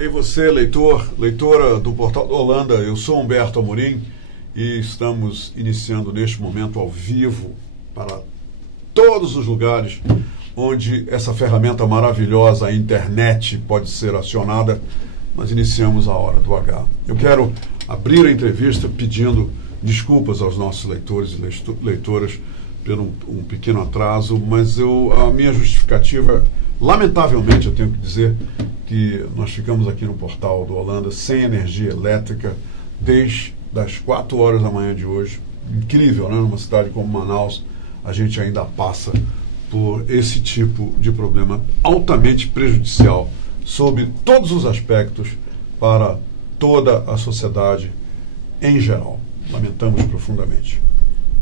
E você, leitora do Portal do Holanda, eu sou Humberto Amorim e estamos iniciando neste momento ao vivo para todos os lugares onde essa ferramenta maravilhosa, a internet, pode ser acionada. Nós iniciamos a Hora do H. Eu quero abrir a entrevista pedindo desculpas aos nossos leitores e leitoras pelo um pequeno atraso, mas a minha justificativa, lamentavelmente, eu tenho que dizer que nós ficamos aqui no Portal do Holanda sem energia elétrica desde as 4 horas da manhã de hoje. Incrível, né? Numa cidade como Manaus, a gente ainda passa por esse tipo de problema altamente prejudicial sob todos os aspectos para toda a sociedade em geral. Lamentamos profundamente.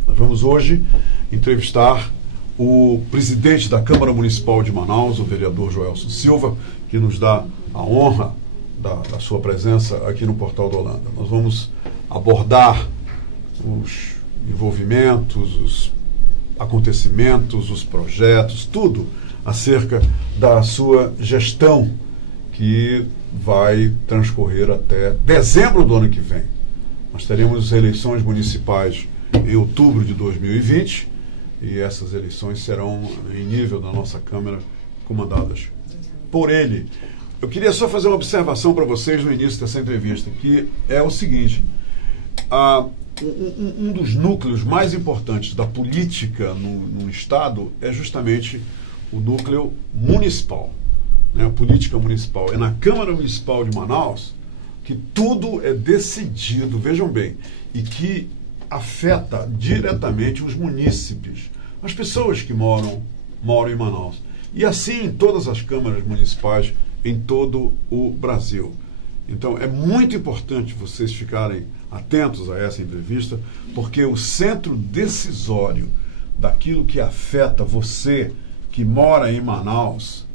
Nós vamos hoje entrevistar o presidente da Câmara Municipal de Manaus, o vereador Joelson Silva, que nos dá a honra da sua presença aqui no Portal do Holanda. Nós vamos abordar os envolvimentos, os acontecimentos, os projetos, tudo acerca da sua gestão, que vai transcorrer até dezembro do ano que vem. Nós teremos eleições municipais em outubro de 2020 e essas eleições serão em nível da nossa Câmara comandadas por ele. Eu queria só fazer uma observação para vocês no início dessa entrevista, que é o seguinte: um dos núcleos mais importantes da política no Estado é justamente o núcleo municipal, né? A política municipal. É na Câmara Municipal de Manaus que tudo é decidido, vejam bem, e que afeta diretamente os munícipes, as pessoas que moram em Manaus. E assim em todas as câmaras municipais em todo o Brasil. Então é muito importante vocês ficarem atentos a essa entrevista, porque o centro decisório daquilo que afeta você que mora em Manaus,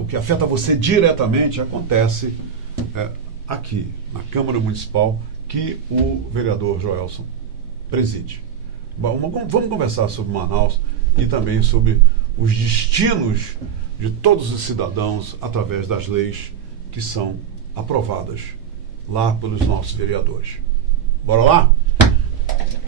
o que afeta você diretamente, acontece aqui, na Câmara Municipal, que o vereador Joelson preside. Bom, vamos conversar sobre Manaus e também sobre os destinos de todos os cidadãos através das leis que são aprovadas lá pelos nossos vereadores. Bora lá?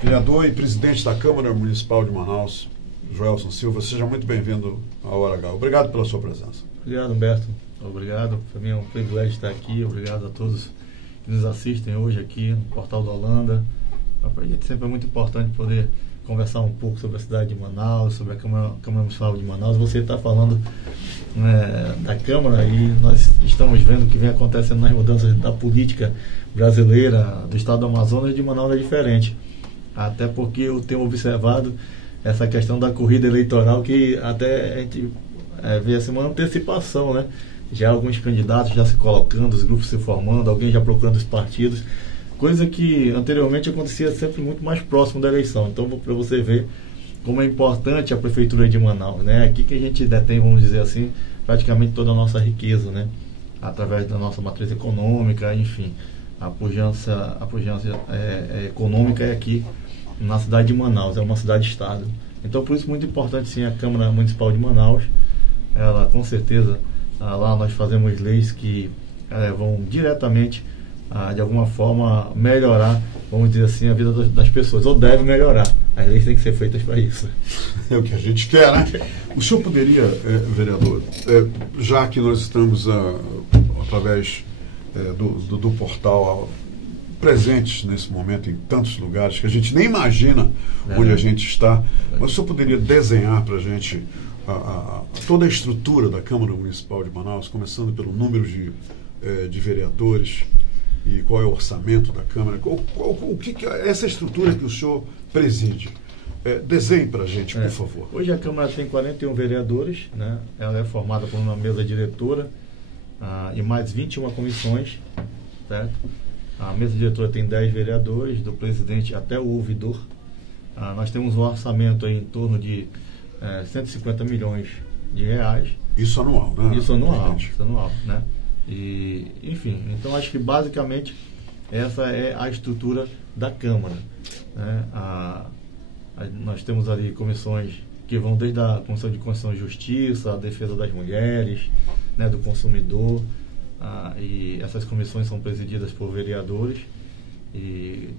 Vereador e presidente da Câmara Municipal de Manaus, Joelson Silva, seja muito bem-vindo à Hora H. Obrigado pela sua presença. Obrigado, Humberto. Obrigado. Para mim é um privilégio estar aqui. Obrigado a todos que nos assistem hoje aqui no Portal do Holanda. Para a gente sempre é muito importante poder conversar um pouco sobre a cidade de Manaus, sobre a Câmara Municipal de Manaus. Você está falando da Câmara e nós estamos vendo o que vem acontecendo nas mudanças da política brasileira, do estado do Amazonas e de Manaus é diferente. Até porque eu tenho observado essa questão da corrida eleitoral, que até a gente vê assim, uma antecipação, né? Já alguns candidatos já se colocando, os grupos se formando, alguém já procurando os partidos, coisa que anteriormente acontecia sempre muito mais próximo da eleição. Então, para você ver como é importante a Prefeitura de Manaus, né? Aqui que a gente detém, vamos dizer assim, praticamente toda a nossa riqueza, né? Através da nossa matriz econômica, enfim, a pujança econômica é aqui na cidade de Manaus, é uma cidade-estado. Então, por isso, muito importante, sim, a Câmara Municipal de Manaus. Ela, com certeza, lá nós fazemos leis que vão diretamente, de alguma forma, melhorar, vamos dizer assim, a vida das pessoas, ou deve melhorar. As leis têm que ser feitas para isso. É o que a gente quer, né? O senhor poderia, vereador, já que nós estamos através do portal presentes nesse momento em tantos lugares que a gente nem imagina onde a gente está, mas o senhor poderia desenhar para a gente toda a estrutura da Câmara Municipal de Manaus, começando pelo número de vereadores e qual é o orçamento da Câmara, o que é essa estrutura que o senhor preside? Desenhe para a gente, por favor. Hoje a Câmara tem 41 vereadores, né? Ela é formada por uma mesa diretora e mais 21 comissões, certo? A mesa diretora tem 10 vereadores, do presidente até o ouvidor. Nós temos um orçamento aí em torno de 150 milhões de reais. Isso anual, né? Isso anual, né? E, enfim, então acho que basicamente essa é a estrutura da Câmara, né? Nós temos ali comissões que vão desde a Comissão de Constituição e Justiça, a defesa das mulheres, né, do consumidor, e essas comissões são presididas por vereadores e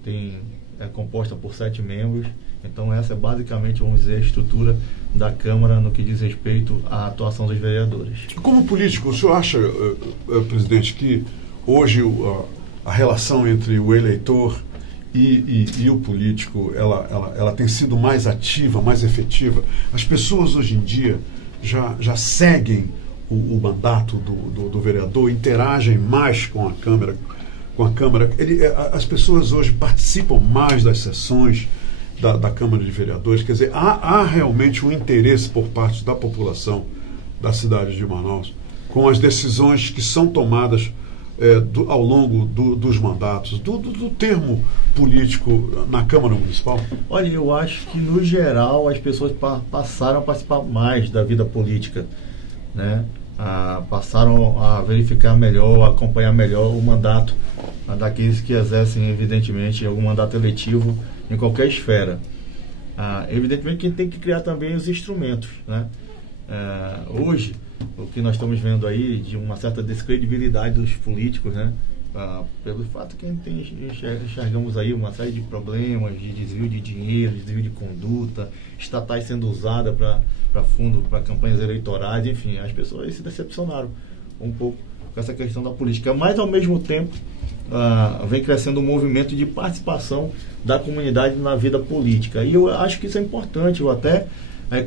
é composta por 7 membros. Então essa é basicamente, vamos dizer, a estrutura da Câmara no que diz respeito à atuação dos vereadores. Como político, o senhor acha, presidente, que hoje a relação entre o eleitor e o político, ela tem sido mais ativa, mais efetiva? As pessoas hoje em dia já seguem o mandato do vereador, interagem mais com a Câmara. As pessoas hoje participam mais das sessões da Câmara de Vereadores. Quer dizer, há realmente um interesse por parte da população da cidade de Manaus com as decisões que são tomadas ao longo dos mandatos, do termo político na Câmara Municipal? Olha, eu acho que, no geral, as pessoas passaram a participar mais da vida política, né? Passaram a verificar melhor, a acompanhar melhor o mandato daqueles que exercem, evidentemente, algum mandato eletivo em qualquer esfera. Evidentemente que tem que criar também os instrumentos, né? Hoje, o que nós estamos vendo aí de uma certa descredibilidade dos políticos, né? Pelo fato que enxergamos aí uma série de problemas de desvio de dinheiro, desvio de conduta, estatais sendo usadas para fundo, para campanhas eleitorais, enfim, as pessoas se decepcionaram um pouco com essa questão da política, mas ao mesmo tempo vem crescendo um movimento de participação da comunidade na vida política, e eu acho que isso é importante. Eu até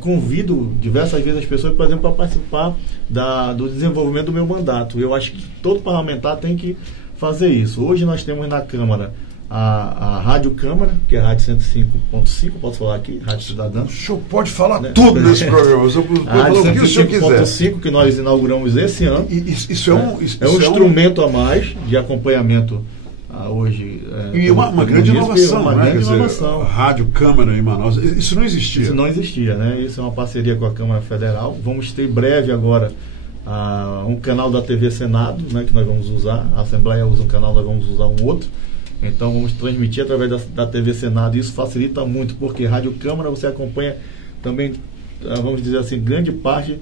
convido diversas vezes as pessoas, por exemplo, para participar do desenvolvimento do meu mandato. Eu acho que todo parlamentar tem que fazer isso. Hoje nós temos na Câmara a Rádio Câmara, que é a Rádio 105.5, posso falar aqui, Rádio Cidadã. O senhor pode falar, né, tudo nesse programa. A Rádio 105.5 que nós inauguramos esse ano. Isso é um instrumento a mais de acompanhamento hoje. E uma grande inovação, uma grande inovação. A Rádio Câmara em Manaus, isso não existia. Isso não existia, né? Isso é uma parceria com a Câmara Federal. Vamos ter breve agora um canal da TV Senado, né, que nós vamos usar. A Assembleia usa um canal, nós vamos usar um outro. Então vamos transmitir através da TV Senado, e isso facilita muito, porque Rádio Câmara você acompanha também, vamos dizer assim, grande parte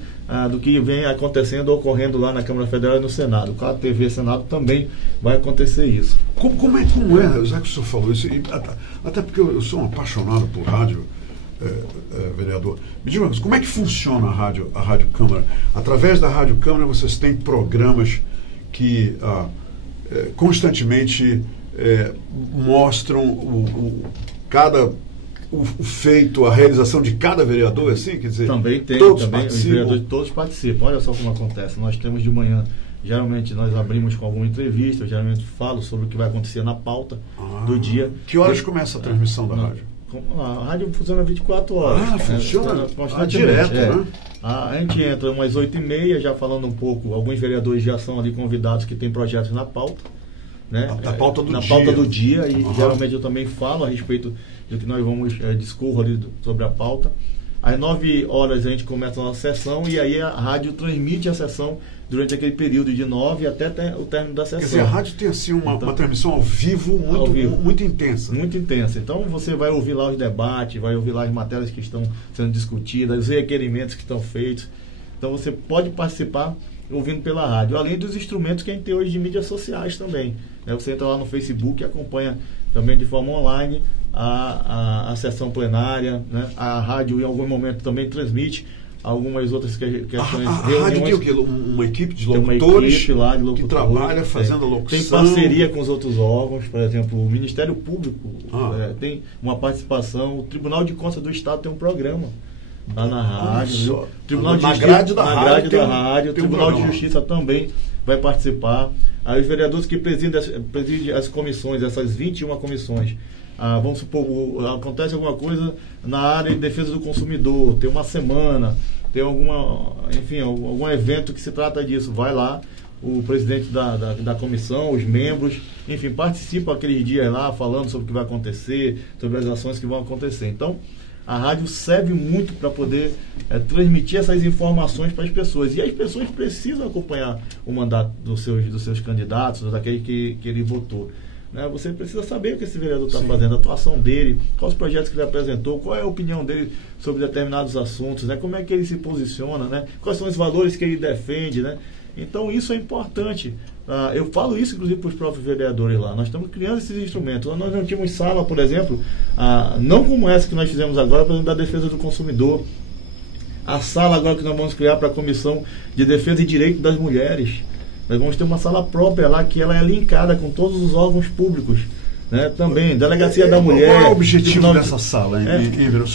do que vem acontecendo, ocorrendo lá na Câmara Federal e no Senado. Com a TV Senado também vai acontecer isso. Como é, já que o senhor falou isso, até porque eu sou um apaixonado por rádio, vereador, me diga uma coisa, como é que funciona a Rádio Câmara? Através da Rádio Câmara vocês têm programas que constantemente mostram o feito, a realização de cada vereador, assim, quer dizer, também tem, todos também participam. Os vereadores todos participam. Olha só como acontece. Nós temos de manhã, geralmente nós abrimos com alguma entrevista, eu geralmente falo sobre o que vai acontecer na pauta do dia. Que horas começa a transmissão da rádio? A rádio funciona 24 horas. Funciona direto, né? A gente entra umas 8h30, já falando um pouco, alguns vereadores já são ali convidados que têm projetos na pauta, né? Na pauta do dia. Pauta do dia, e geralmente eu também falo a respeito do que nós vamos discorrer ali sobre a pauta. Às 9 horas a gente começa a nossa sessão, e aí a rádio transmite a sessão durante aquele período de 9 até o término da sessão. Quer dizer, a rádio tem assim uma transmissão ao vivo muito intensa. Muito intensa. Então você vai ouvir lá os debates, vai ouvir lá as matérias que estão sendo discutidas, os requerimentos que estão feitos. Então você pode participar ouvindo pela rádio, além dos instrumentos que a gente tem hoje de mídias sociais também. Você entra lá no Facebook e acompanha também de forma online a sessão plenária, né? A rádio em algum momento também transmite algumas outras questões. A rádio tem o quê? Uma equipe de locutores, que trabalha fazendo a locução. Tem parceria com os outros órgãos, por exemplo, o Ministério Público tem uma participação, o Tribunal de Contas do Estado tem um programa lá na rádio, o Tribunal de Justiça, na grade da rádio, o Tribunal de Justiça também vai participar. Aí os vereadores que presidem as comissões, essas 21 comissões, vamos supor, acontece alguma coisa na área de defesa do consumidor, tem uma semana, tem algum evento que se trata disso, vai lá, o presidente da comissão, os membros, enfim, participam aqueles dias lá, falando sobre o que vai acontecer, sobre as ações que vão acontecer. Então, a rádio serve muito para poder transmitir essas informações para as pessoas. E as pessoas precisam acompanhar o mandato dos seus candidatos, daquele que ele votou. Né? Você precisa saber o que esse vereador está fazendo, a atuação dele, quais os projetos que ele apresentou, qual é a opinião dele sobre determinados assuntos, né? Como é que ele se posiciona, né? Quais são os valores que ele defende. Né? Então isso é importante eu falo isso inclusive para os próprios vereadores lá, nós estamos criando esses instrumentos. Nós não tínhamos sala, por exemplo, não como essa que nós fizemos agora, por exemplo, da defesa do consumidor. A sala agora que nós vamos criar para a Comissão de Defesa e Direito das Mulheres. Nós vamos ter uma sala própria lá, que ela é linkada com todos os órgãos públicos. Né? Também, Delegacia da Mulher. Qual é o objetivo dessa sala, hein,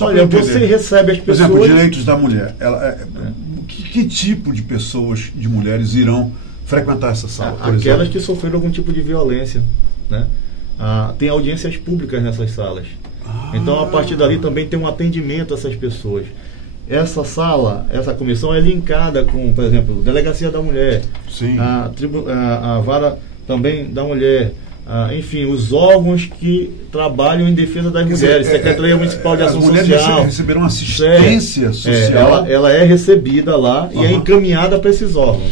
Olha, você recebe as pessoas... Por exemplo, direitos da mulher. Que tipo de pessoas, de mulheres, irão frequentar essa sala? Aquelas que sofreram algum tipo de violência. Né? Tem audiências públicas nessas salas. Então, a partir dali também tem um atendimento a essas pessoas. Essa sala, essa comissão é linkada com, por exemplo, Delegacia da Mulher, a Vara também da Mulher, enfim, os órgãos que trabalham em defesa das mulheres, Secretaria Municipal de Ação Social. As mulheres receberam assistência social. Ela é recebida lá e é encaminhada para esses órgãos.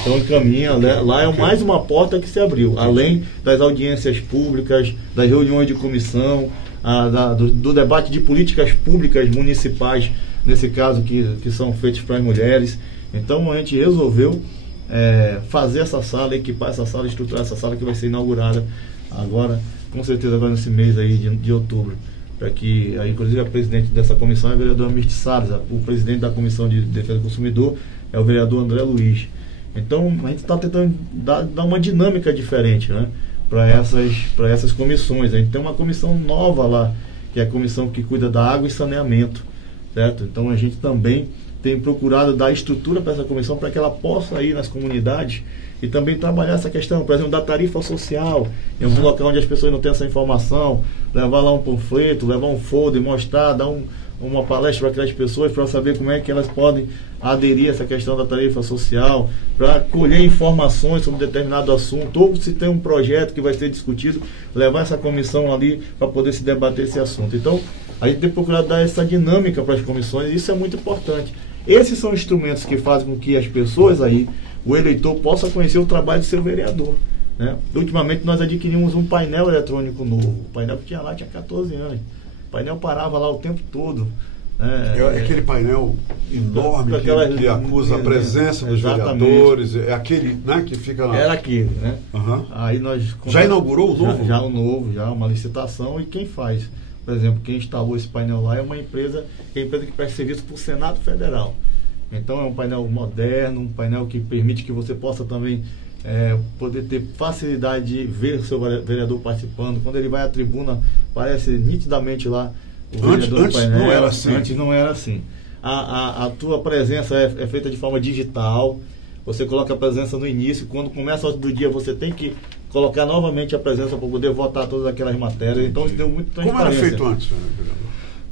Então encaminha, lá é mais uma porta que se abriu, além das audiências públicas, das reuniões de comissão, do debate de políticas públicas municipais, nesse caso que são feitos para as mulheres. Então a gente resolveu fazer essa sala, equipar essa sala, estruturar essa sala que vai ser inaugurada agora, com certeza agora nesse mês aí de outubro, para que, inclusive a presidente dessa comissão é a vereadora Mirti Salles, o presidente da Comissão de Defesa do Consumidor é o vereador André Luiz. Então a gente está tentando dar uma dinâmica diferente, né, para essas comissões. A gente tem uma comissão nova lá, que é a comissão que cuida da água e saneamento, certo? Então a gente também tem procurado dar estrutura para essa comissão, para que ela possa ir nas comunidades e também trabalhar essa questão, por exemplo, da tarifa social, em algum local onde as pessoas não têm essa informação, levar lá um panfleto, levar um folder, mostrar, dar uma palestra para aquelas pessoas, para saber como é que elas podem aderir a essa questão da tarifa social, para colher informações sobre determinado assunto, ou se tem um projeto que vai ser discutido, levar essa comissão ali para poder se debater esse assunto. Então, a gente tem procurado dar essa dinâmica para as comissões, e isso é muito importante. Esses são instrumentos que fazem com que as pessoas aí, o eleitor, possa conhecer o trabalho do seu vereador. Né? Ultimamente nós adquirimos um painel eletrônico novo. O painel que tinha lá tinha 14 anos. O painel parava lá o tempo todo. Aquele painel enorme que acusa a presença dos vereadores. É aquele, né, que fica lá. Era aquele, né? Aí nós já inaugurou o novo? Já o novo, já uma licitação. E quem faz? Por exemplo, quem instalou esse painel lá é uma empresa que presta serviço para o Senado Federal. Então é um painel moderno, um painel que permite que você possa também poder ter facilidade de ver o seu vereador participando. Quando ele vai à tribuna, parece nitidamente lá o vereador do painel. Não era assim. Antes não era assim. A tua presença é feita de forma digital. Você coloca a presença no início. Quando começa o do dia, você tem que colocar novamente a presença para poder votar todas aquelas matérias. Então isso deu muito transparência. Como era feito antes, vereador?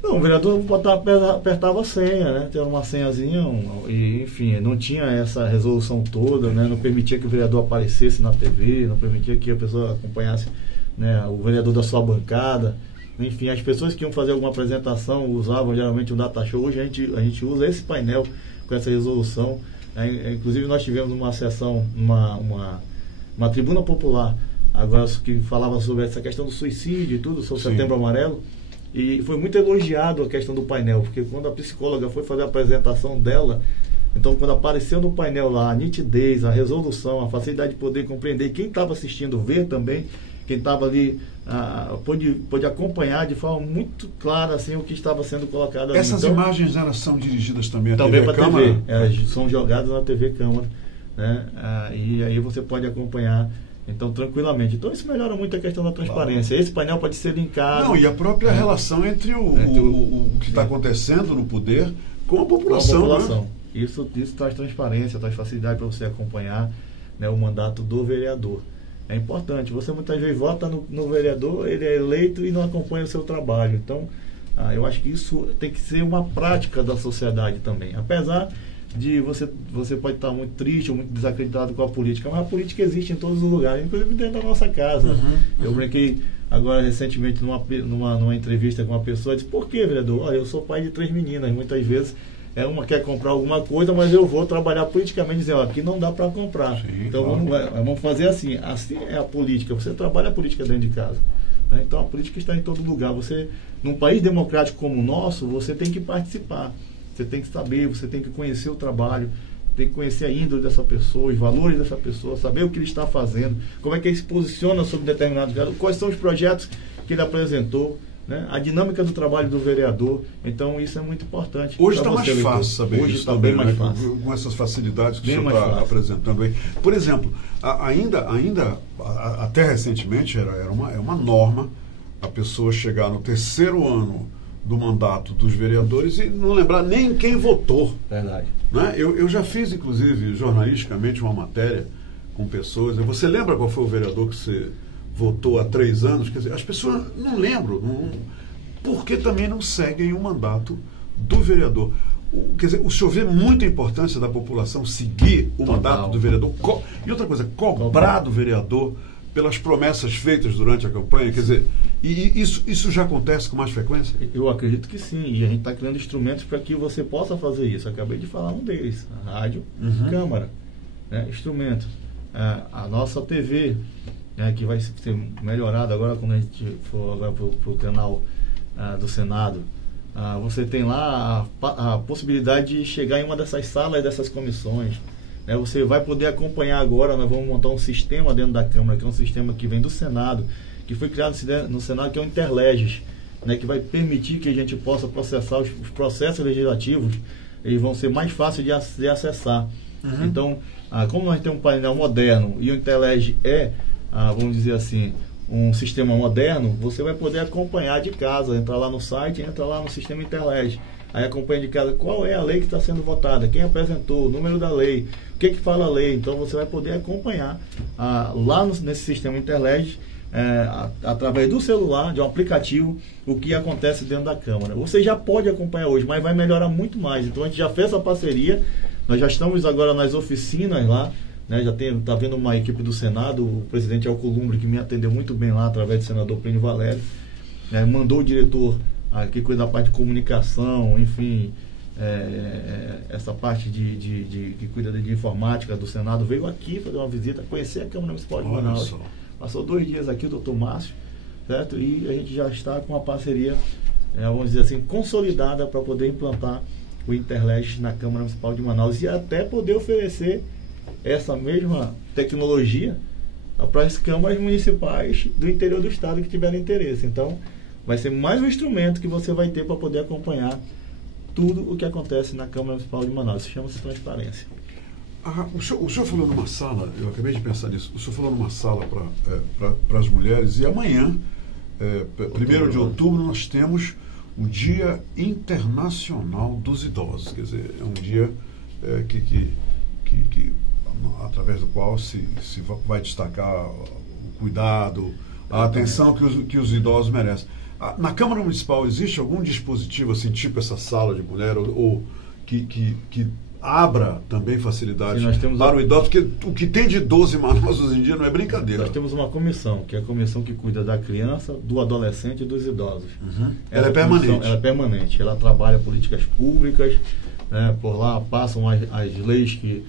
Não, o vereador apertava a senha, né? Tinha uma senhazinha, e, enfim, não tinha essa resolução toda, né? Não permitia que o vereador aparecesse na TV, não permitia que a pessoa acompanhasse, né, o vereador da sua bancada. Enfim, as pessoas que iam fazer alguma apresentação usavam geralmente um data show. Hoje a gente usa esse painel com essa resolução. Inclusive nós tivemos uma sessão, uma tribuna popular, agora que falava sobre essa questão do suicídio e tudo, sobre o Setembro Amarelo. E foi muito elogiado a questão do painel, porque quando a psicóloga foi fazer a apresentação dela, então quando apareceu no painel lá a nitidez, a resolução, a facilidade de poder compreender, quem estava assistindo ver também, quem estava ali pôde acompanhar de forma muito clara assim, o que estava sendo colocado ali. Essas imagens elas são dirigidas também TV Câmara? São jogadas na TV Câmara, né? E aí você pode acompanhar, então, tranquilamente. Então, isso melhora muito a questão da transparência. Esse painel pode ser linkado. Não, e a própria relação entre o que está acontecendo no poder com a população. Né? Isso traz transparência, traz facilidade para você acompanhar, né, o mandato do vereador. É importante. Você muitas vezes vota no vereador, ele é eleito e não acompanha o seu trabalho. Então, eu acho que isso tem que ser uma prática da sociedade também. Apesar de você pode estar muito triste ou muito desacreditado com a política, mas a política existe em todos os lugares, inclusive dentro da nossa casa. Eu brinquei agora recentemente numa entrevista com uma pessoa, disse: por que, vereador? Olha, eu sou pai de 3 meninas, muitas vezes uma quer comprar alguma coisa, mas eu vou trabalhar politicamente, dizer, aqui não dá para comprar. Sim, então claro. vamos fazer assim é a política, você trabalha a política dentro de casa, né? Então a política está em todo lugar. Você, num país democrático como o nosso, você tem que participar. Você tem que saber, você tem que conhecer o trabalho. tem que conhecer a índole dessa pessoa, os valores dessa pessoa, saber o que ele está fazendo, como é que ele se posiciona sobre determinados casos, quais são os projetos que ele apresentou, né? A dinâmica do trabalho do vereador. Então isso é muito importante. Hoje está mais fácil saber hoje isso está também, bem mais né? fácil. Com essas facilidades que bem o senhor está apresentando aí. Por exemplo, até recentemente é uma norma a pessoa chegar no terceiro ano do mandato dos vereadores e não lembrar nem quem votou. Verdade. Né? Eu já fiz, inclusive, jornalisticamente, uma matéria com pessoas. Você lembra qual foi o vereador que você votou há 3 anos? Quer dizer, as pessoas não lembram, porque também não seguem o mandato do vereador. Quer dizer, o senhor vê muita importância da população seguir o mandato do vereador. E outra coisa, cobrar do vereador pelas promessas feitas durante a campanha. Quer dizer, e isso já acontece com mais frequência? Eu acredito que sim, e a gente está criando instrumentos para que você possa fazer isso. Eu acabei de falar um deles, a rádio, câmara, né? Instrumentos. A nossa TV, né, que vai ser melhorada agora quando a gente for para o canal do Senado. Você tem lá a possibilidade de chegar em uma dessas salas, dessas comissões. Né? Você vai poder acompanhar agora, nós vamos montar um sistema dentro da Câmara, que é um sistema que vem do Senado, que foi criado no Senado, que é o Interleges, né, que vai permitir que a gente possa processar os processos legislativos, eles vão ser mais fáceis de acessar. Então, como nós temos um painel moderno e o Interleges vamos dizer assim, um sistema moderno, você vai poder acompanhar de casa, entrar lá no site, entrar lá no sistema Interleges. Aí acompanha de casa qual é a lei que está sendo votada, quem apresentou, o número da lei, o que fala a lei. Então você vai poder acompanhar lá nesse sistema Interleges, através do celular, de um aplicativo, o que acontece dentro da Câmara. Você já pode acompanhar hoje, mas vai melhorar muito mais. Então a gente já fez essa parceria, nós já estamos agora nas oficinas lá, né, já está vendo uma equipe do Senado, o presidente Alcolumbre, que me atendeu muito bem lá, através do senador Plínio Valério, mandou o diretor que cuida da parte de comunicação, enfim, essa parte que cuida de informática do Senado, veio aqui fazer uma visita, conhecer a Câmara Municipal de Manaus. Passou 2 dias aqui, o doutor Márcio, certo? E a gente já está com uma parceria, vamos dizer assim, consolidada para poder implantar o Interleges na Câmara Municipal de Manaus e até poder oferecer essa mesma tecnologia para as câmaras municipais do interior do estado que tiverem interesse. Então, vai ser mais um instrumento que você vai ter para poder acompanhar tudo o que acontece na Câmara Municipal de Manaus. Isso chama-se transparência. O senhor falou numa sala, eu acabei de pensar nisso, o senhor falou numa sala para as mulheres, e amanhã, 1º de outubro, nós temos o Dia Internacional dos Idosos. Quer dizer, é um dia que através do qual se vai destacar o cuidado, a atenção que os idosos merecem. Na Câmara Municipal existe algum dispositivo assim, tipo essa sala de mulher, ou que abra também facilidades para o idoso? Porque o que tem de idoso em Manaus hoje em dia não é brincadeira. Nós temos uma comissão, que é a comissão que cuida da criança, do adolescente e dos idosos. Ela é permanente? Ela é permanente. Ela trabalha políticas públicas, né, por lá passam as leis que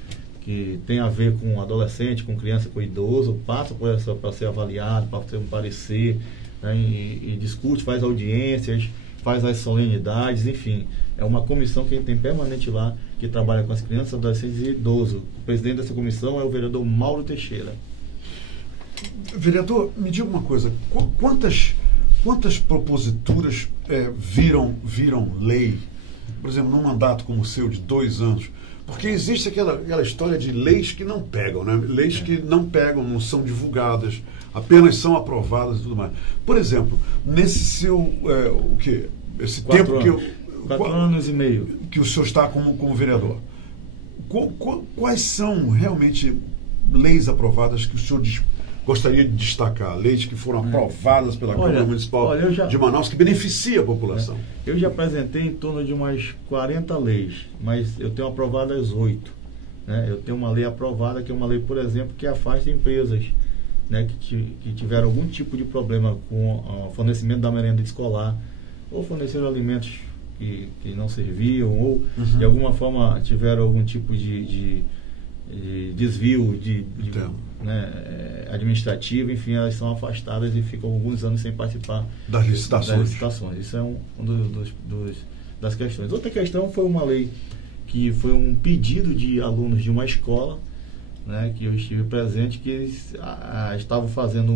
tem a ver com adolescente, com criança, com idoso, passa para ser avaliado, para ter um parecer, né, e discute, faz audiências, faz as solenidades, enfim. É uma comissão que a gente tem permanente lá, que trabalha com as crianças, adolescentes e idosos. O presidente dessa comissão é o vereador Mauro Teixeira. Vereador, me diga uma coisa, quantas proposituras viram lei, por exemplo, num mandato como o seu de 2 anos? Porque existe aquela história de leis que não pegam, né? Leis que não pegam, não são divulgadas, apenas são aprovadas e tudo mais. Por exemplo, nesse seu, esse 4 tempo anos. 4 anos e meio que o senhor está como vereador, quais são realmente leis aprovadas que o senhor gostaria de destacar? Leis que foram aprovadas pela Câmara Municipal de Manaus, que beneficia a população. Eu já apresentei em torno de umas 40 leis, mas eu tenho aprovadas 8. Né? Eu tenho uma lei aprovada, que é uma lei, por exemplo, que afasta empresas, né, que tiveram algum tipo de problema com o fornecimento da merenda escolar, ou forneceram alimentos que não serviam, ou de alguma forma tiveram algum tipo de desvio administrativo, enfim, elas são afastadas e ficam alguns anos sem participar das licitações. Isso é das questões. Outra questão foi uma lei que foi um pedido de alunos de uma escola, né, que eu estive presente, que eles estavam fazendo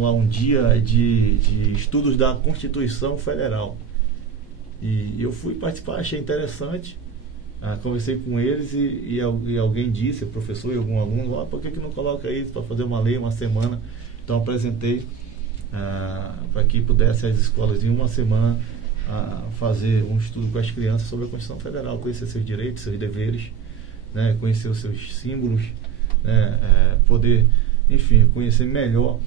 lá um dia de estudos da Constituição Federal. E eu fui participar, achei interessante. Conversei com eles e alguém disse, professor e algum aluno, por que não coloca isso para fazer uma lei, uma semana? Então apresentei para que pudesse as escolas em uma semana fazer um estudo com as crianças sobre a Constituição Federal, conhecer seus direitos, seus deveres, né, conhecer os seus símbolos, né, poder, enfim, conhecer melhor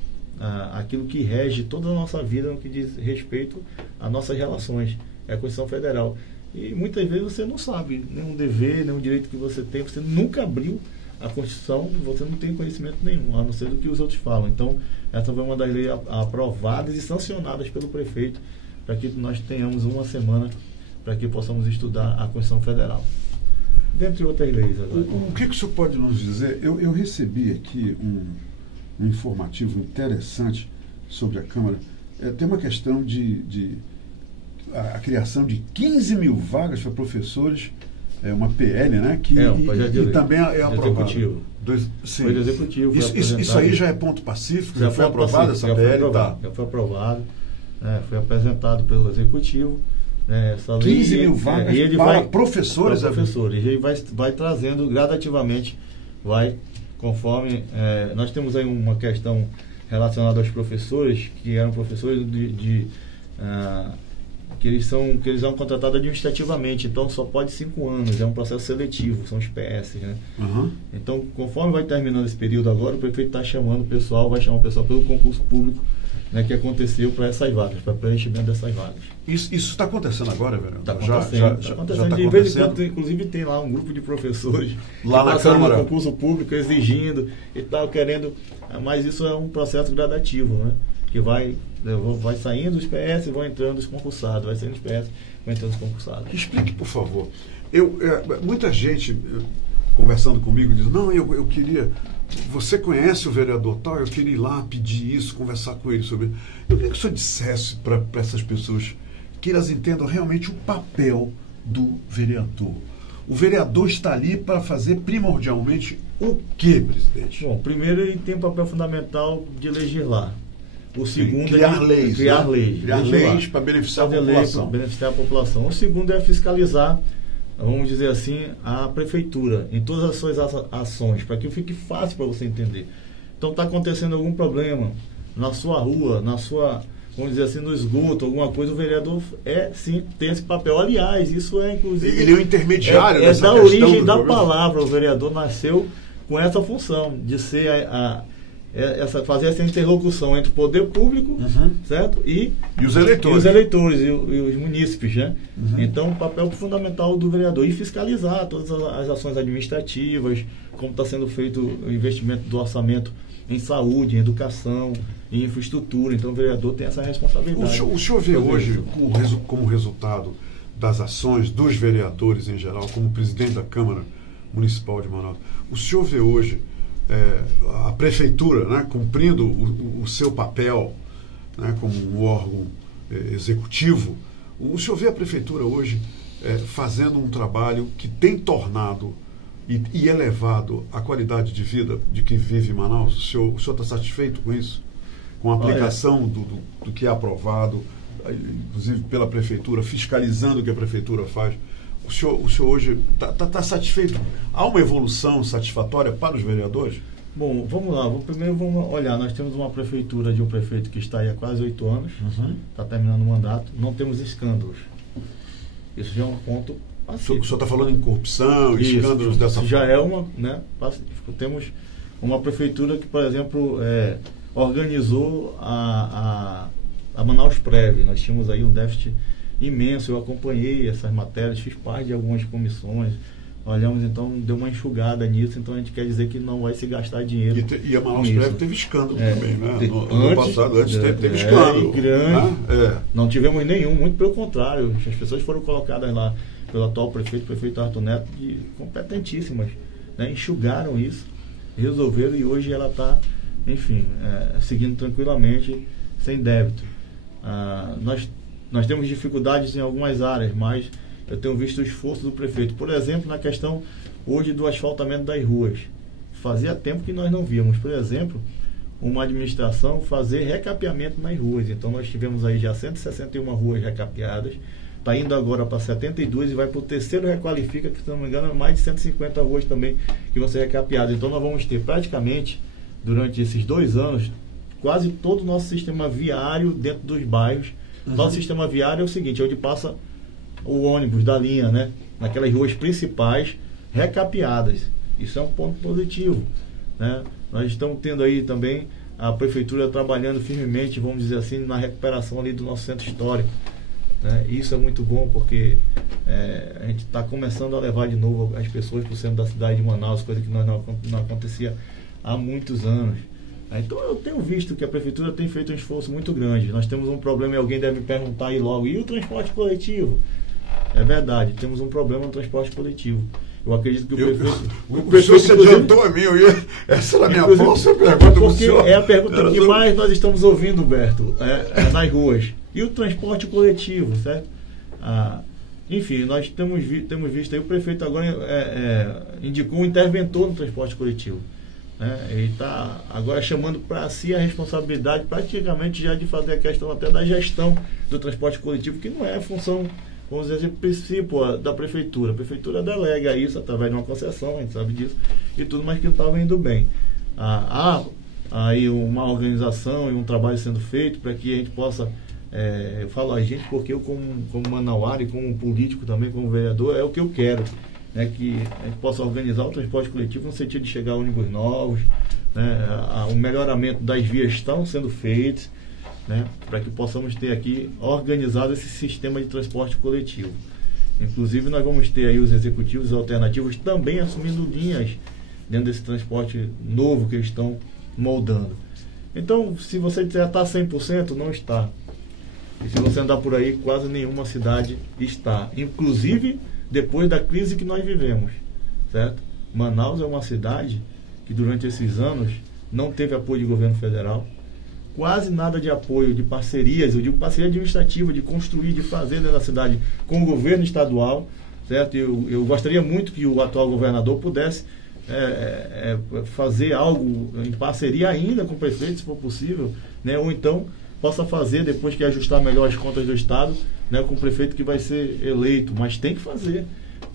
aquilo que rege toda a nossa vida no que diz respeito às nossas relações, é a Constituição Federal. E muitas vezes você não sabe nenhum dever, nenhum direito que você tem, você nunca abriu a Constituição, você não tem conhecimento nenhum, a não ser do que os outros falam. Então, essa foi uma das leis aprovadas e sancionadas pelo prefeito, para que nós tenhamos uma semana para que possamos estudar a Constituição Federal. Dentre outras leis agora. O que o senhor pode nos dizer? Eu recebi aqui um informativo interessante sobre a Câmara. Tem uma questão de a criação de 15 mil vagas para professores, uma PL, né? E também é aprovado. Executivo. Sim. Foi do executivo. Isso aí já é ponto pacífico? Já foi aprovada essa PL? Já foi aprovado. Foi apresentado pelo executivo. Essa lei, 15 mil vagas para professores? Para professores. E ele vai trazendo gradativamente, conforme... nós temos aí uma questão relacionada aos professores, que eram professores que eles são contratados administrativamente, então só pode 5 anos, é um processo seletivo, são os PS, né? Uhum. Então, conforme vai terminando esse período agora, o prefeito está chamando o pessoal, vai chamar o pessoal pelo concurso público, né, que aconteceu para essas vagas, para preenchimento dessas vagas. Isso está acontecendo agora, vereador? Está acontecendo. Está acontecendo. De vez em quando, inclusive, tem lá um grupo de professores lá na Câmara, no concurso público, exigindo e tal, querendo, mas isso é um processo gradativo, né? Que vai saindo os PS, vão entrando os concursados, vai saindo os PS, vão entrando os concursados. Explique, por favor. Muita gente conversando comigo diz, não, eu queria... Você conhece o vereador tal? Eu queria ir lá pedir isso, conversar com ele sobre isso. Eu queria que o senhor dissesse para essas pessoas que elas entendam realmente o papel do vereador. O vereador está ali para fazer primordialmente o quê, presidente? Bom, primeiro ele tem um papel fundamental de legislar. O segundo criar leis. Criar leis para beneficiar a população. Para beneficiar a população. O segundo é fiscalizar, vamos dizer assim, a prefeitura em todas as suas ações, para que fique fácil para você entender. Então está acontecendo algum problema na sua rua, vamos dizer assim, no esgoto, alguma coisa, o vereador sim, tem esse papel. Aliás, isso é inclusive... Ele é o intermediário dessa da questão origem da palavra. O vereador nasceu com essa função de ser fazer essa interlocução entre o poder público, certo? E os eleitores. E os munícipes, né? Então, o papel fundamental do vereador. E fiscalizar todas as ações administrativas, como está sendo feito o investimento do orçamento em saúde, em educação, em infraestrutura. Então, o vereador tem essa responsabilidade. O senhor vê hoje, como resultado das ações dos vereadores em geral, como presidente da Câmara Municipal de Manaus, o senhor vê hoje a prefeitura, né, cumprindo o seu papel, né, como um órgão executivo? O senhor vê a prefeitura hoje fazendo um trabalho que tem tornado e elevado a qualidade de vida de quem vive em Manaus? O senhor está satisfeito com isso? Com a aplicação do que é aprovado, inclusive pela prefeitura, fiscalizando o que a prefeitura faz? O senhor hoje está satisfeito? Há uma evolução satisfatória para os vereadores? Bom, vamos lá. Primeiro vamos olhar. Nós temos uma prefeitura de um prefeito que está aí há quase 8 anos, está terminando o mandato, não temos escândalos. Isso já é um ponto pacífico. O senhor está falando em corrupção, escândalos dessa forma? Já é uma, né, pacífico. Temos uma prefeitura que, por exemplo, organizou a Manaus Prev. Nós tínhamos aí um déficit imenso. Eu acompanhei essas matérias, fiz parte de algumas comissões, olhamos, então deu uma enxugada nisso. Então a gente quer dizer que não vai se gastar dinheiro. E a Manaus Prev teve escândalo também, né? No ano passado, antes teve escândalo. Grande, não tivemos nenhum, muito pelo contrário. As pessoas foram colocadas lá pelo atual prefeito Arthur Neto, competentíssimas, né? Enxugaram isso, resolveram, e hoje ela está, enfim, seguindo tranquilamente, sem débito. Nós temos dificuldades em algumas áreas, mas eu tenho visto o esforço do prefeito, por exemplo, na questão hoje do asfaltamento das ruas. Fazia tempo que nós não víamos, por exemplo, uma administração fazer recapeamento nas ruas. Então nós tivemos aí já 161 ruas recapeadas, está indo agora para 72 e vai para o terceiro requalifica, que se não me engano mais de 150 ruas também que vão ser recapeadas. Então nós vamos ter praticamente, durante esses 2 anos, quase todo o nosso sistema viário dentro dos bairros. Nosso sistema viário é o seguinte, é onde passa o ônibus da linha, né? Naquelas ruas principais recapeadas. Isso é um ponto positivo, né? Nós estamos tendo aí também a prefeitura trabalhando firmemente, vamos dizer assim, na recuperação ali do nosso centro histórico, né? Isso é muito bom porque a gente está começando a levar de novo as pessoas para o centro da cidade de Manaus, coisa que não acontecia há muitos anos. Então eu tenho visto que a prefeitura tem feito um esforço muito grande. Nós temos um problema e alguém deve me perguntar aí logo, e o transporte coletivo? É verdade, temos um problema no transporte coletivo. Eu acredito que o prefeito se adiantou a mim, essa era a minha próxima pergunta. Porque é a pergunta que mais nós estamos ouvindo, Berto, nas ruas. E o transporte coletivo, certo? Enfim, nós temos visto aí, o prefeito agora indicou um interventor no transporte coletivo. Ele está agora chamando para si a responsabilidade praticamente já de fazer a questão até da gestão do transporte coletivo, que não é função, vamos dizer assim, princípio da prefeitura. A prefeitura delega isso através de uma concessão, a gente sabe disso, e tudo, mas que não estava indo bem. Há aí uma organização e um trabalho sendo feito para que a gente possa, eu falo a gente porque eu como manauara e como político também, como vereador, é o que eu quero. Que a gente possa organizar o transporte coletivo no sentido de chegar a ônibus novos, o melhoramento das vias estão sendo feitos, para que possamos ter aqui organizado esse sistema de transporte coletivo. Inclusive nós vamos ter aí os executivos alternativos também assumindo linhas dentro desse transporte novo que eles estão moldando. Então, se você disser está 100%, não está. E se você andar por aí, quase nenhuma cidade está. Inclusive depois da crise que nós vivemos, certo? Manaus é uma cidade que durante esses anos não teve apoio de governo federal, quase nada de apoio de parcerias, eu digo parceria administrativa, de construir, de fazer dentro da cidade com o governo estadual, certo? Eu gostaria muito que o atual governador pudesse fazer algo em parceria ainda com o prefeito, se for possível, ou então possa fazer, depois que ajustar melhor as contas do Estado, com o prefeito que vai ser eleito, mas tem que fazer,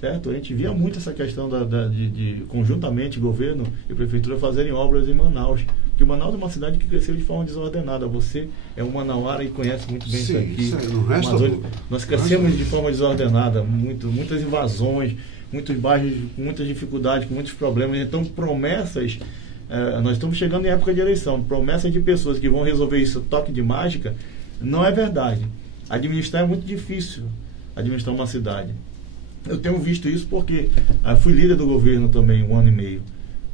certo? A gente via muito essa questão de conjuntamente governo e prefeitura fazerem obras em Manaus, porque Manaus é uma cidade que cresceu de forma desordenada. Você é um manauara e conhece muito bem isso aqui. Nós crescemos de forma desordenada, muitas invasões, muitos bairros com muitas dificuldades, com muitos problemas. Então promessas, nós estamos chegando em época de eleição, promessas de pessoas que vão resolver isso toque de mágica, não é verdade. Administrar é muito difícil, administrar uma cidade. Eu tenho visto isso porque fui líder do governo também 1 ano e meio.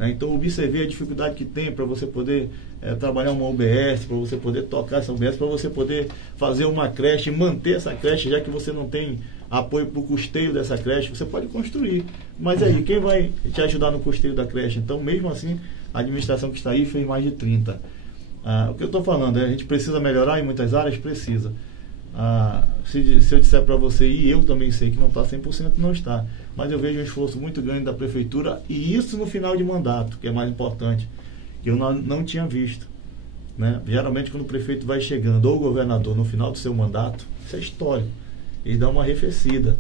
Então observei a dificuldade que tem para você poder trabalhar uma UBS, para você poder tocar essa UBS, para você poder fazer uma creche, manter essa creche, já que você não tem apoio para o custeio dessa creche, você pode construir. Mas aí, quem vai te ajudar no custeio da creche? Então, mesmo assim, a administração que está aí fez mais de 30. O que eu estou falando a gente precisa melhorar em muitas áreas? Precisa. Se eu disser para você, e eu também sei que não está 100%, não está, mas eu vejo um esforço muito grande da prefeitura, e isso no final de mandato, que é mais importante, que eu não tinha visto, Geralmente quando o prefeito vai chegando, ou o governador no final do seu mandato, isso é histórico, ele dá uma arrefecida,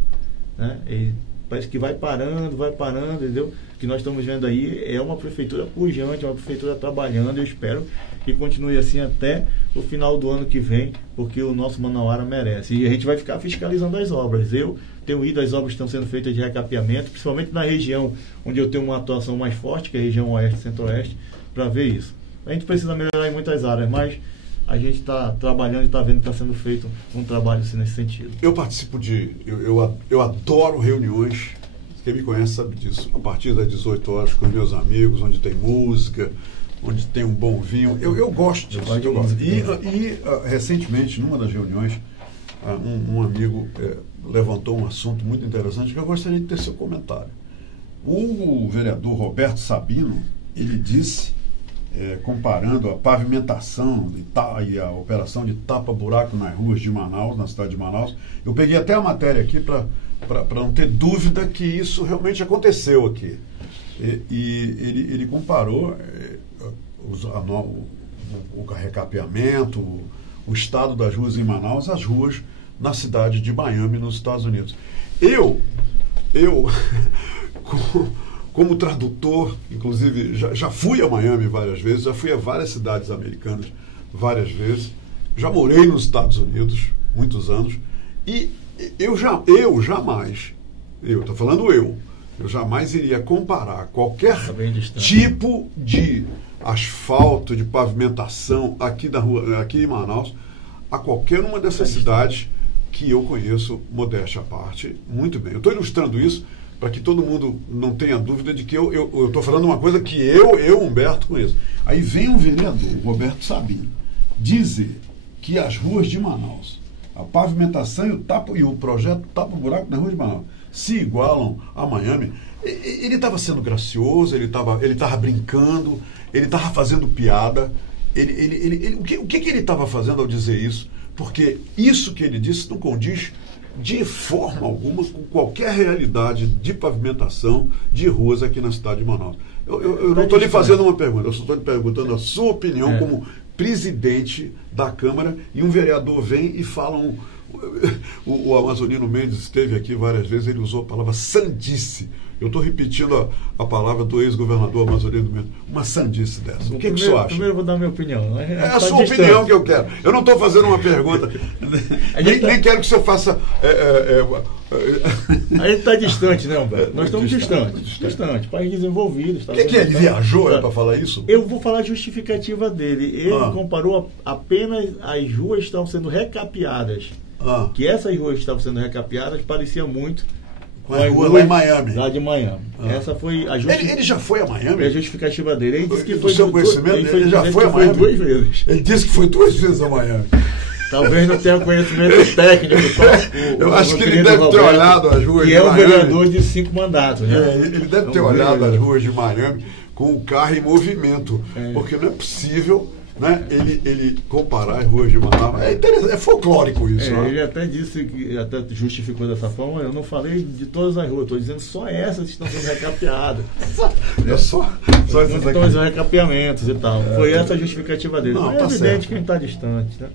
ele parece que vai parando, entendeu? O que nós estamos vendo aí é uma prefeitura pujante, uma prefeitura trabalhando. Eu espero que continue assim até o final do ano que vem, porque o nosso manauara merece. E a gente vai ficar fiscalizando as obras. Eu tenho ido às obras que estão sendo feitas de recapeamento, principalmente na região onde eu tenho uma atuação mais forte, que é a região oeste e centro-oeste, para ver isso. A gente precisa melhorar em muitas áreas, mas a gente está trabalhando e está vendo que está sendo feito um trabalho assim, nesse sentido. Eu participo eu adoro reuniões, quem me conhece sabe disso, a partir das 18 horas com meus amigos, onde tem música, onde tem um bom vinho. Eu gosto disso. Eu gosto. E recentemente, numa das reuniões, um amigo levantou um assunto muito interessante que eu gostaria de ter seu comentário. O vereador Roberto Sabino, ele disse comparando a pavimentação e a operação de tapa-buraco nas ruas de Manaus, na cidade de Manaus. Eu peguei até a matéria aqui para não ter dúvida que isso realmente aconteceu aqui. E ele comparou o recapeamento, o estado das ruas em Manaus, às ruas na cidade de Miami, nos Estados Unidos. Eu como tradutor, inclusive, já fui a Miami várias vezes, já fui a várias cidades americanas várias vezes, já morei nos Estados Unidos muitos anos, e eu jamais iria comparar qualquer tipo de asfalto, de pavimentação aqui em Manaus, a qualquer uma dessas cidades que eu conheço, modéstia à parte, muito bem. Eu estou ilustrando isso para que todo mundo não tenha dúvida de que eu estou falando uma coisa que eu, Humberto, conheço. Aí vem o vereador, Roberto Sabino, dizer que as ruas de Manaus, a pavimentação e o projeto tapa-buraco nas ruas de Manaus se igualam a Miami. Ele estava sendo gracioso, ele estava brincando, ele estava fazendo piada. O que ele estava fazendo ao dizer isso? Porque isso que ele disse não condiz de forma alguma com qualquer realidade de pavimentação de ruas aqui na cidade de Manaus. Eu não estou lhe fazendo uma pergunta, eu só estou lhe perguntando a sua opinião como presidente da Câmara, e um vereador vem e fala o Amazonino Mendes esteve aqui várias vezes, ele usou a palavra sandice. Eu estou repetindo a palavra do ex-governador Amazonino Mendes. Uma sandice dessa. O que o senhor acha? Primeiro eu vou dar a minha opinião. É a sua opinião que eu quero. Eu não estou fazendo uma pergunta. Nem quero que o senhor faça... A gente está distante, né, Humberto? Nós estamos distantes. País desenvolvido. O que ele viajou para falar isso? Eu vou falar a justificativa dele. Ele comparou apenas as ruas que estavam sendo recapeadas. Que essas ruas que estavam sendo recapeadas pareciam muito com a rua lá em Miami. Lá de Miami. Essa foi a justificativa. Ele já foi a Miami? A justificativa dele. Ele disse que foi seu conhecimento, ele já foi a Miami 2 vezes. Ele disse que foi 2 vezes a Miami. Talvez não tenha conhecimento técnico. Eu acho que ele deve ter olhado as ruas de Miami. Que é um vereador de 5 mandatos. Né? Ele deve ter olhado as ruas de Miami com o carro em movimento. Porque não é possível, né, ele comparar as ruas de Manaus. É folclórico isso. Né? Ele até disse, até justificou dessa forma, eu não falei de todas as ruas, estou dizendo só essas que estão sendo recapeadas. Só essas aqui. Os recapeamentos e tal. Foi essa a justificativa dele. Não, é evidente certo. que a gente está distante. Né?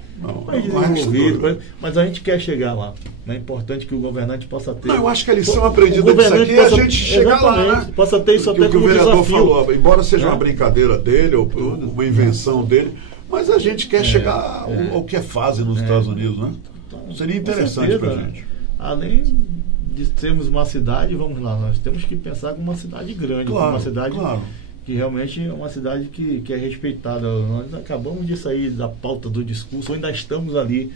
País desenvolvido, mas a gente quer chegar lá. É importante que o governante possa ter. Não, eu acho que a lição aprendida disso aqui é a gente chegar lá, né? Possa ter isso até como desafio. O que o vereador falou, embora seja uma né? brincadeira dele, ou uma invenção dele, mas a gente quer chegar ao que é fase nos Estados Unidos, né? Então, seria interessante para a gente. Além de sermos uma cidade, vamos lá, nós temos que pensar como uma cidade grande, uma cidade que realmente é uma cidade que é respeitada. Nós acabamos de sair da pauta do discurso, ou ainda estamos ali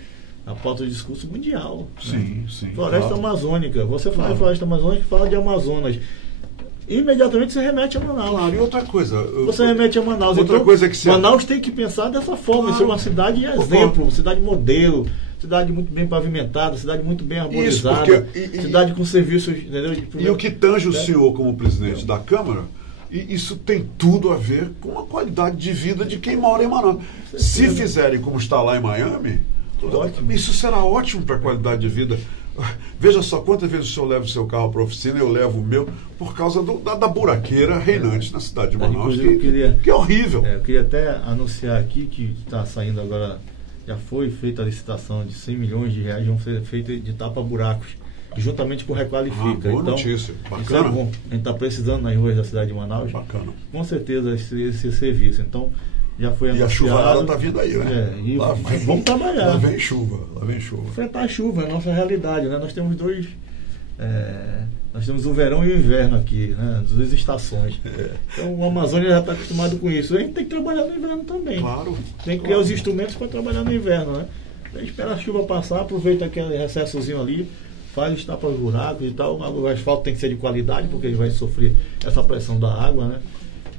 na pauta do discurso mundial. Sim, né? sim. Floresta amazônica. Você fala de floresta amazônica, fala de Amazonas. Imediatamente você remete a Manaus. Claro, e outra coisa. Você remete a Manaus. Outra então, coisa que Manaus tem que pensar dessa forma, ser uma cidade exemplo, cidade modelo, cidade muito bem pavimentada, cidade muito bem arborizada, cidade com serviços. Entendeu? E o que tange o senhor como presidente da Câmara, isso tem tudo a ver com a qualidade de vida de quem mora em Manaus. Se fizerem como está lá em Miami, isso será ótimo para a qualidade de vida. Veja só quantas vezes o senhor leva o seu carro para a oficina, eu levo o meu, por causa da buraqueira reinante na cidade de Manaus, que é horrível. Eu queria até anunciar aqui que está saindo agora, já foi feita a licitação de 100 milhões de reais, vão ser feitas de tapa-buracos, juntamente com o Requalifica. Boa notícia, bacana. Isso é bom. A gente está precisando nas ruas da cidade de Manaus. Bacana. Com certeza esse serviço. Então, já foi anunciado. E a chuvarada está vindo aí, né? Vamos trabalhar. Lá vem chuva. Enfrentar a chuva é a nossa realidade, né? Nós temos nós temos o verão e o inverno aqui, né? 2 estações. Então o Amazônia já está acostumado com isso. A gente tem que trabalhar no inverno também. Claro. Tem que criar os instrumentos para trabalhar no inverno, né? A gente espera a chuva passar, aproveita aquele recessozinho ali, faz os tapas-buracos e tal. O asfalto tem que ser de qualidade, porque ele vai sofrer essa pressão da água, né?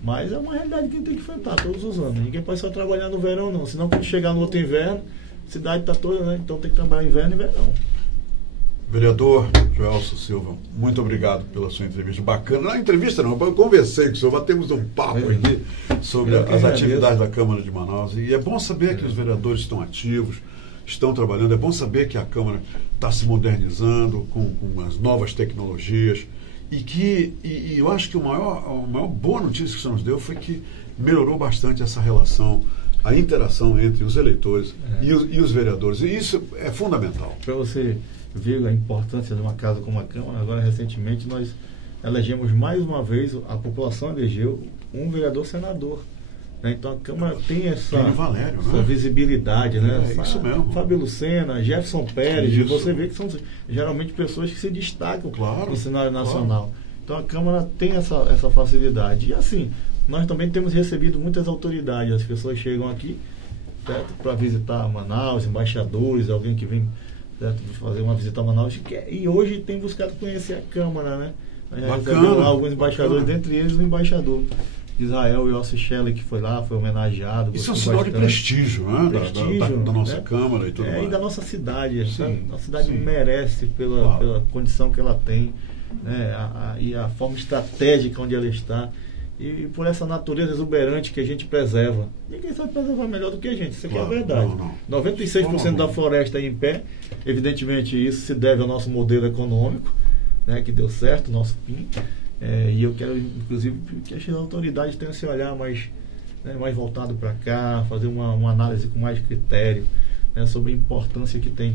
Mas é uma realidade que a gente tem que enfrentar todos os anos. Ninguém pode só trabalhar no verão, não. Senão, quando chegar no outro inverno, a cidade está toda, né? Então tem que trabalhar inverno e verão. Vereador Joelson Silva, muito obrigado pela sua entrevista. Bacana. Não, entrevista não, eu conversei com o senhor, batemos um papo aqui sobre as atividades da Câmara de Manaus. E é bom saber que os vereadores estão ativos, estão trabalhando. É bom saber que a Câmara está se modernizando com as novas tecnologias. E eu acho que a maior boa notícia que você nos deu foi que melhorou bastante essa relação, a interação entre os eleitores e os vereadores. E isso é fundamental. Para você ver a importância de uma casa como a Câmara, agora recentemente nós elegemos mais uma vez, a população elegeu um vereador-senador. Né? Então a Câmara tem essa visibilidade. Né? Isso mesmo. Fábio Lucena, Jefferson Pérez, você vê que são geralmente pessoas que se destacam no cenário nacional. Então a Câmara tem essa facilidade. E assim, nós também temos recebido muitas autoridades. As pessoas chegam aqui para visitar Manaus, embaixadores, alguém que vem fazer uma visita a Manaus e hoje tem buscado conhecer a Câmara, né? Bacana, alguns embaixadores, dentre eles o embaixador de Israel, o Yossi Shelley, que foi lá, foi homenageado. Isso é um sinal de prestígio, né? Da nossa Câmara e tudo mais. E da nossa cidade. A cidade merece pela condição que ela tem, né? E a forma estratégica onde ela está. E por essa natureza exuberante que a gente preserva. Ninguém sabe preservar melhor do que a gente, isso aqui é a verdade. 96% da floresta é em pé. Evidentemente isso se deve ao nosso modelo econômico, né, que deu certo, nosso PIN. E eu quero, inclusive, que as autoridades tenham esse olhar mais voltado para cá, fazer uma análise com mais critério, né, sobre a importância que tem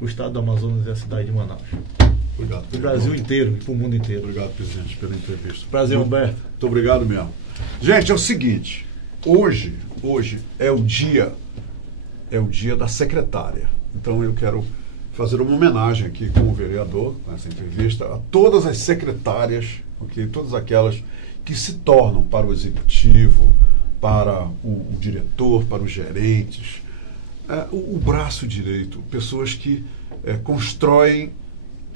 o estado do Amazonas e a cidade de Manaus. Obrigado. Para o Brasil inteiro e para o mundo inteiro. Obrigado, presidente, pela entrevista. Prazer, Humberto. Muito obrigado mesmo. Gente, é o seguinte, hoje é o dia da secretária. Então eu quero fazer uma homenagem aqui com o vereador, com essa entrevista, a todas as secretárias, todas aquelas que se tornam para o executivo, para o diretor, para os gerentes, o braço direito, pessoas que constroem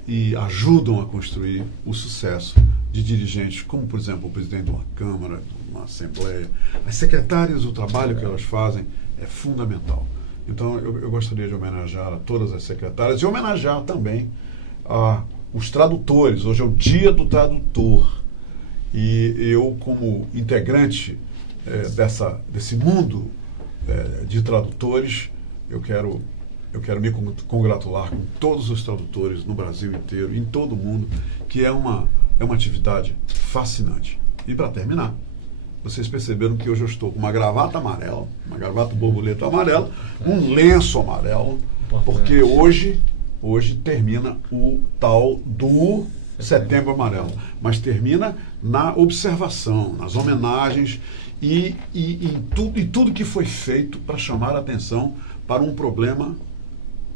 e ajudam a construir o sucesso de dirigentes, como, por exemplo, o presidente de uma Câmara, de uma Assembleia. As secretárias, o trabalho que elas fazem é fundamental. Então, eu gostaria de homenagear a todas as secretárias e homenagear também os tradutores. Hoje é o Dia do Tradutor. E eu, como integrante desse mundo de tradutores, eu quero me congratular com todos os tradutores no Brasil inteiro, em todo o mundo, que é uma atividade fascinante. E para terminar, vocês perceberam que hoje eu estou com uma gravata amarela, uma gravata borboleta amarela, um lenço amarelo, porque hoje termina o tal do Setembro Amarelo, mas termina na observação, nas homenagens e tudo que foi feito para chamar a atenção para um problema,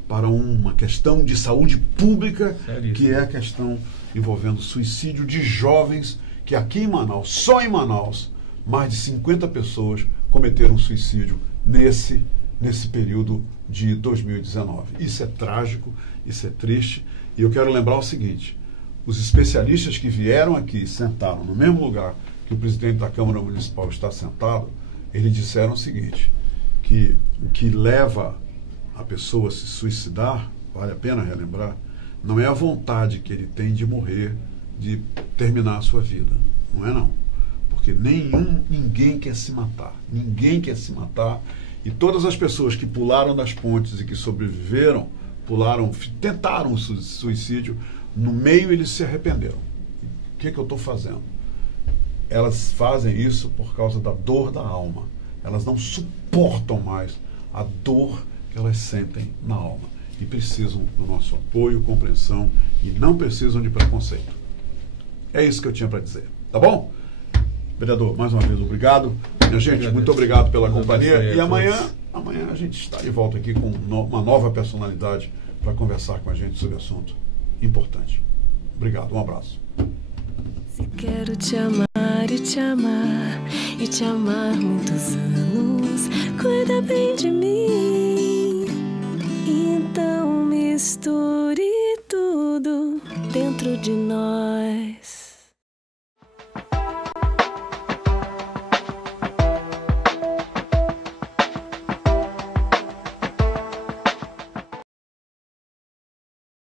para uma questão de saúde pública, que é a questão envolvendo suicídio de jovens, que aqui em Manaus, só em Manaus, mais de 50 pessoas cometeram suicídio nesse período de 2019. Isso é trágico, isso é triste, e eu quero lembrar o seguinte: os especialistas que vieram aqui e sentaram no mesmo lugar que o presidente da Câmara Municipal está sentado, eles disseram o seguinte, que o que leva a pessoa a se suicidar, vale a pena relembrar, não é a vontade que ele tem de morrer, de terminar a sua vida. Não é não. Porque ninguém quer se matar. Ninguém quer se matar. E todas as pessoas que pularam das pontes e que sobreviveram, tentaram o suicídio, no meio eles se arrependeram. O que eu estou fazendo? Elas fazem isso por causa da dor da alma. Elas não suportam mais a dor que elas sentem na alma. E precisam do nosso apoio, compreensão, e não precisam de preconceito. É isso que eu tinha para dizer. Tá bom? Vereador, mais uma vez, obrigado. Minha gente, muito obrigado pela companhia. E amanhã a gente está de volta aqui com uma nova personalidade para conversar com a gente sobre assunto importante. Obrigado, um abraço. Se quero te amar e te amar, e te amar muitos anos, cuida bem de mim. Então misture tudo dentro de nós.